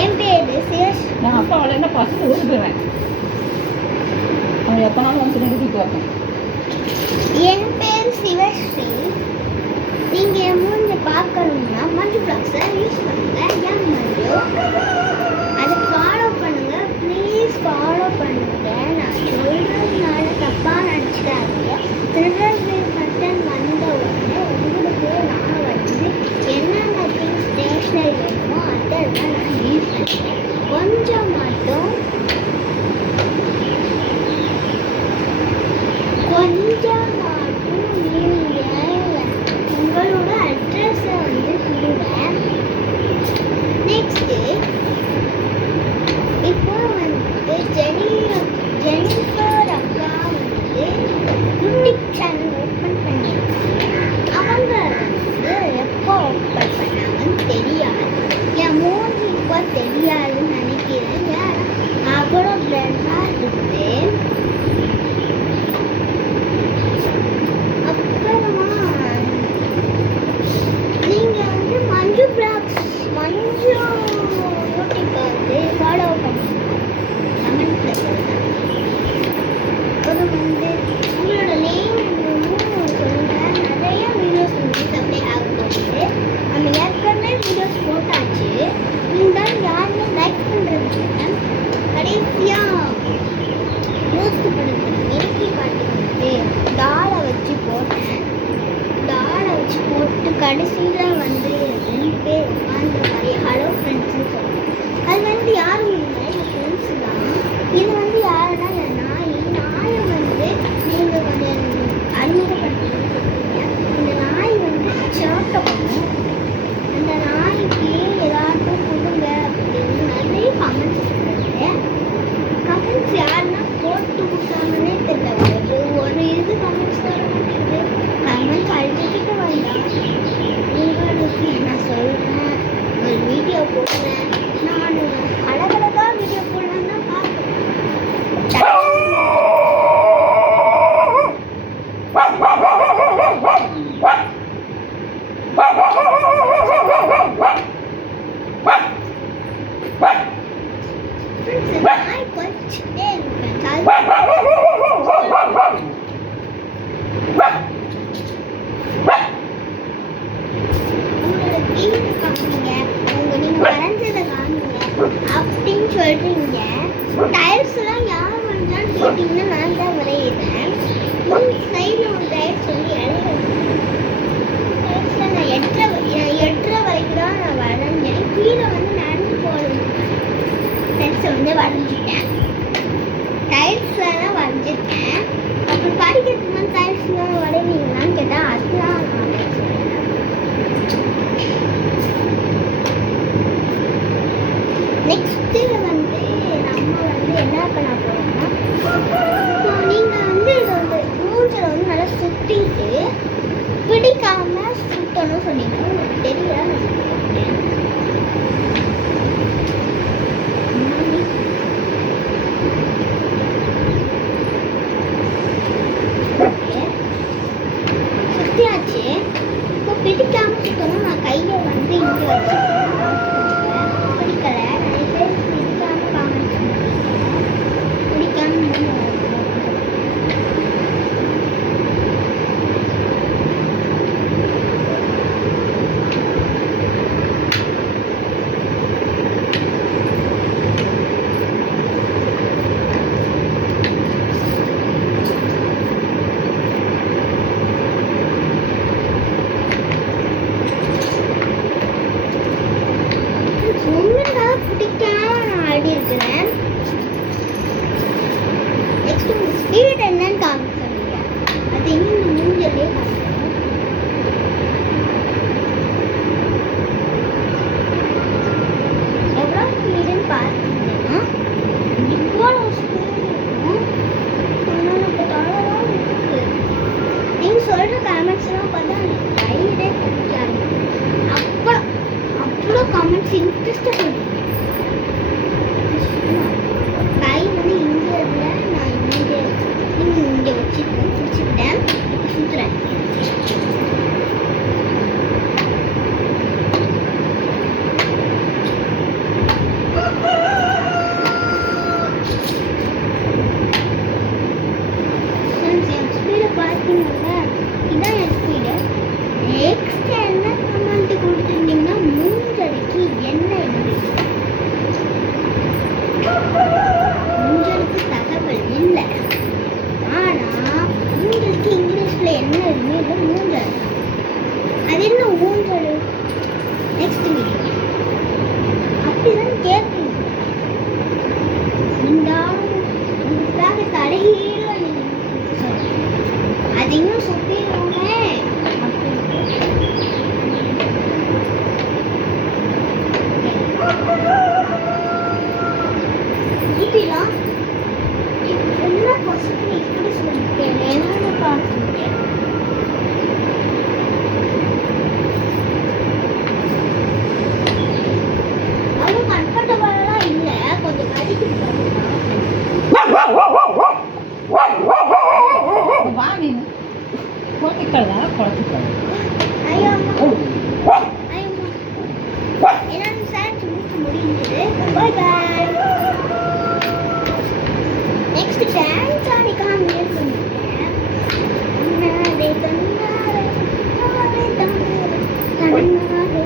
என் பேரு சிவஸ். நான் அப்பா அவளை என்ன பசங்க ஊருக்கு போயிடுவேன். அவன் எப்போ நாளும் வந்து நிறுத்திட்டு வரேன். என் பேர் சிவஸ்ரீ. நீங்க என் மூஞ்சி பார்க்கணும்னா மஞ்சு பிளாக்ஸை யூஸ் பண்ணுங்க. என் மஞ்சு அதை ஃபாலோ பண்ணுங்க. ப்ளீஸ் ஃபாலோ பண்ணுங்க. நான் சொல்றதுனால தப்பா நினச்சிக்காதீங்க. சில்ட்ரன்ஸ் கண்டன் வந்த உடனே உங்களுக்கு நான் வந்து என்னென்ன திங்ஸ் ஸ்டேஷனரி வேணுமோ அதெல்லாம் நான் யூஸ் பண்ணுறேன். கொஞ்சம் மட்டும் நீங்கள் உங்களோட அட்ரஸை வந்து கொடுங்க. நெக்ஸ்ட்டு இப்போ வந்து ஜெனிஃபர் அக்கா வந்து யூடியூப் சேனல் ஓப்பன் பண்ணியிருக்காங்க. அவங்க வந்து எப்போ ஓப்பன் பண்ணாங்கன்னு தெரியாது. என் மூஞ்சி இப்போ தெரியாதுன்னு நினைக்கிறேன். ஏன்னா அவ்வளோ பிளட்டாக இருக்குது. நீங்கள் வந்து மஞ்சு பிளாக்ஸ் மஞ்சு யூடியூப்பை வந்து ஃபாலோ பண்ணுங்க. கமெண்ட்டில் சொல்லுங்கள். அப்புறம் வந்து உங்களோட நேம் சொல்லுங்கள். நிறைய வீடியோஸ் வந்து சப்ளை ஆக போகுது. நம்ம ஏற்கனவே வீடியோஸ் போட்டாச்சு. நீங்கள் யாருமே லைக் பண்ணுறது கடைசியாக யோசித்து படுத்துகிறேன். நெருக்கி காட்டுறது டாலை வச்சு போட்டேன். டாலை வச்சு போட்டு கடைசியில் வந்து 2 பேர் உட்காந்துற மாதிரி ஹலோ ஃப்ரெண்ட்ஸ்னு சொல்லுவேன். அது வந்து யாரும் இல்லை, என் ஃப்ரெண்ட்ஸு தான். இது வந்து யாருன்னா என் நாயை வந்து நீங்கள் கொஞ்சம் அறிமுகப்படுத்தின்னு சொல்லுவீங்க. இந்த நாய் வந்து சேட்டை பண்ணும். அந்த நாய்க்கு எல்லாருக்கும் கொடுங்க அப்படின்னு நிறைய கமெண்ட்ஸ் சொல்லுங்க. கமெண்ட்ஸ் யாருன்னா போட்டு கொடுத்தாங்கன்னே தெரியல. ஒரு இது கமெண்ட்ஸ் வர மாட்டேங்குது. கமெண்ட்ஸ் அழிச்சிட்டு வந்தால் உங்களுக்கு நான் சொல்கிறேன். ஒரு வீடியோ போடுறேன். நான் அழகழகாக வீடியோ போடலான்னு தான் பார்க்குறேன். நாய் கொஞ்சிட்டே இருப்பேன். உங்களோட வீடு காமிங்க, நீங்கள் வரைஞ்சதை காமிங்க அப்படின்னு சொல்கிறீங்க. டைல்ஸ்லாம் யார் வரைஞ்சான்னு கேட்டிங்கன்னா நான் தான் வரையிறேன். சைடில் ஒரு டைல்ஸ் வந்து டைல்ஸில் நான் எட்டரை வரைக்கும் தான் நான் வரைஞ்சேன். கீழே வந்து நடந்து போகணும். டைல்ஸை வந்து வரைஞ்சிட்டேன். டைல்ஸில் தான் வரைஞ்சிருக்கேன். அப்புறம் படிக்கிறதுனா டைல்ஸ்லாம் வரைவீங்களான்னு கேட்டால் அதுதான் நான் நெக்ஸ்ட்டு வந்து நம்ம வந்து என்ன பண்ண போகிறோம்னா, நீங்கள் வந்து இதை வந்து மூஞ்சில் வந்து நல்லா சுற்றிட்டு பிடிக்காமல் சுற்றணும் சொன்னீங்க. உங்களுக்கு தெரியல. சுற்றியாச்சு. இப்போ பிடிக்காமல் சுற்றணும். நான் கையை வந்து இங்கே வச்சுக்கிறேன். பிடிக்கலை. நிறைய பேர் பிடிக்காமல் காமெண்ட் பண்ணுறீங்க. பிடிக்காமல் என்ன ஊஞ்சல் நெக்ஸ்ட் வீடியோ அப்படிதான் கேட்பீங்க இந்த உங்களுக்காக தலைகீழ நீங்க அது இன்னும் சுத்திடுவோமே இதெல்லாம் என்ன ஃபர்ஸ்ட் இப்படி சொல்லிட்டேன் என்ன பார்த்துட்டேன் அது கம்ஃபர்டபுளாக இல்லை கொஞ்சம் மதிக்கிட்டு வா நீ குழந்தைக்கடா குழந்தைக்கடா ஐயோ என்னன்னு சார் முடிஞ்சது பாய் பாய் நெக்ஸ்ட் டான்ஸ் ஆடிக்காம இருக்குங்க கண்ணாரே கண்ணாரே கண்ணாரே கண்ணாரே